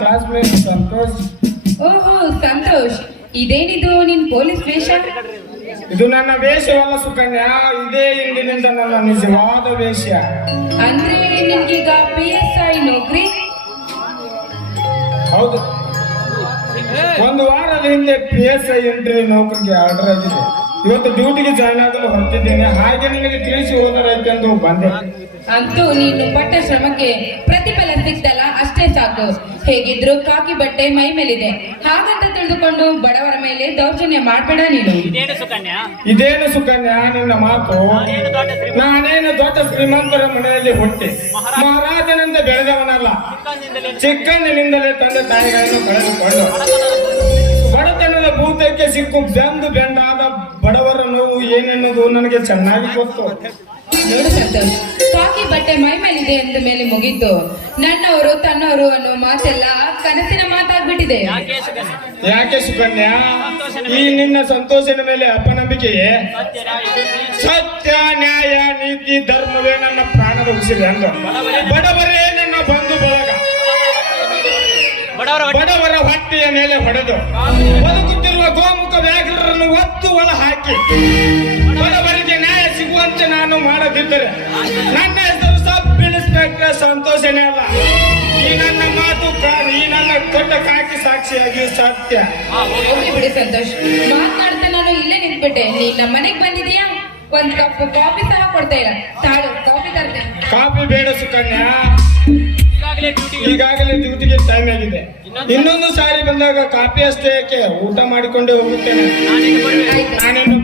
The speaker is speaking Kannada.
ಕ್ಲಾಸ್ಮೇಟ್ ಸಂತೋಷ್. ಓಹೋ ಸಂತೋಷ್, ಇದೇನಿದು ನಿನ್ ಪೊಲೀಸ್ ವೇಷ? ಇದು ನನ್ನ ವೇಷವಲ್ಲ ಸುಕನ್ಯ, ಇದೇ ಇಂದಿನಿಂದ ನನ್ನ ನಿಜವಾದ ವೇಷ. ಅಂದ್ರೆ ನಿನ್ಗೀಗ PSI ನೌಕರಿ? ಹೌದು, ಒಂದು ವಾರದ ಹಿಂದೆ PSI ಎಂಟ್ರಿ ನೌಕರಿಗೆ ಆರ್ಡರ್ ಆಗಿದೆ. ಇವತ್ತು ಡ್ಯೂಟಿಗೆ ಜಾಯ್ನ್ ಆಗಲು ಹೊರಟಿದ್ದೇನೆ. ಹಾಗೆ ನಿನಗೆ ತಿಳಿಸಿ ಹೋದರಾಯ್ತೆಂದು ಬಂದೆ. ಅಂತೂ ನೀನು ಪಟ್ಟ ಶ್ರಮಕ್ಕೆ ಪ್ರತಿಫಲ ಸಿಕ್ತಲ್ಲ, ಅಷ್ಟೇ ಸಾಕು. ಹೇಗಿದ್ರು ಕಾಕಿ ಬಟ್ಟೆ ಮೈ ಮೇಲಿದೆ, ಹಾಗಂತ ತಿಳಿದುಕೊಂಡು ಬಡವರ ಮೇಲೆ ದೌರ್ಜನ್ಯ ಮಾಡ್ಬೇಡ ನೀನು. ಇದೇನು ಸುಕನ್ಯಾ ನಿನ್ನ ಮಾತು? ನಾನೇನು ದೊಡ್ಡ ಶ್ರೀಮಂತರ ಮನೆಯಲ್ಲಿ ಹುಟ್ಟಿ ಮಹಾರಾಜನಿಂದ ಬೆಳೆದವನಲ್ಲ. ಚಿಕ್ಕಂದಿನಿಂದಲೇ ತಂದೆ ತಾಯಿಗಳನ್ನು ಕಳೆದುಕೊಂಡು ಬಡತನದ ಭೂತಕ್ಕೆ ಸಿಕ್ಕು ಬೆಂಡಾದ ಬಡವರ ನೋವು ಏನೆನ್ನುವುದು ನನಗೆ ಚೆನ್ನಾಗಿ ಗೊತ್ತು. ನೋಡು ಸಂತೋಷ್, ಕಾಕಿ ಬಟ್ಟೆ ಮೈ ಮೇಲಿದೆ ಎಂದ ಮೇಲೆ ಮುಗೀತು. ನನ್ನವರು ತನ್ನವರು ಅನ್ನೋ ಮಾತೆಲ್ಲ ಕನಸಿನ ಮಾತಾಗ್ಬಿಟ್ಟಿದೆ. ಯಾಕೆ ಸುಕನ್ಯಾ, ಈ ನಿನ್ನ ಸಂತೋಷದ ಮೇಲೆ ಅಪನಂಬಿಕೆಯೇ? ಸತ್ಯ, ನ್ಯಾಯ, ನೀತಿ, ಧರ್ಮವೇ ನನ್ನ ಪ್ರಾಣದ ಉಸಿರು ಅಂದು ಬಡವರೇ ನನ್ನ ಬಂಧು ಬಳಗ. ಬಡವರ ಹೊಟ್ಟೆಯ ಮೇಲೆ ಹೊಡೆದು ಬದುಕುತ್ತಿರುವ ಗೋಮುಖ ವ್ಯಾಘ್ರರನ್ನು ಒತ್ತು ಒಳ ಹಾಕಿ ಬಡವರಿಗೆ ನ್ಯಾಯ ಸಿಗುವಂತೆ ನಾನು ಮಾಡದಿದ್ದರೆ ನನ್ನ ಹೆಸರು ಸಬ್ ಇನ್ಸ್ಪೆಕ್ಟರ್ ಸಂತೋಷನೇ ಅಲ್ಲ. ಈ ನನ್ನ ಮಾತು, ಈ ನನ್ನ ದೊಡ್ಡ ಕಾಕಿ ಸಾಕ್ಷಿಯಾಗಿ ಸತ್ಯ. ಹೋಗಿ ಬಿಡಿ ಸಂತೋಷ್, ಮಾತನಾಡ್ತಾ ನಾನು ಇಲ್ಲೇ ನಿಂತ್ಬಿಟ್ಟೆ. ನೀನ್ ನಮ್ಮ ಮನೆಗ್ ಬಂದಿದೀಯಾ? ಒಂದ್ ಕಪ್ ಕಾಫಿ ಸಹ ಕೊಡ್ತಾ ಇಲ್ಲ. ತಾಳು, ಕಾಫಿ ತರ್ತೇನೆ. ಕಾಫಿ ಬೇಡ ಸುಕನ್ಯಾ, ಈಗಾಗಲೇ ಡ್ಯೂಟಿಗೆ ಟೈಮ್ ಆಗಿದೆ. ಇನ್ನೊಂದು ಸಾರಿ ಬಂದಾಗ ಕಾಫಿ ಅಷ್ಟೇ, ಊಟ ಮಾಡಿಕೊಂಡೇ ಹೋಗುತ್ತೇನೆ. ನಾನೇನು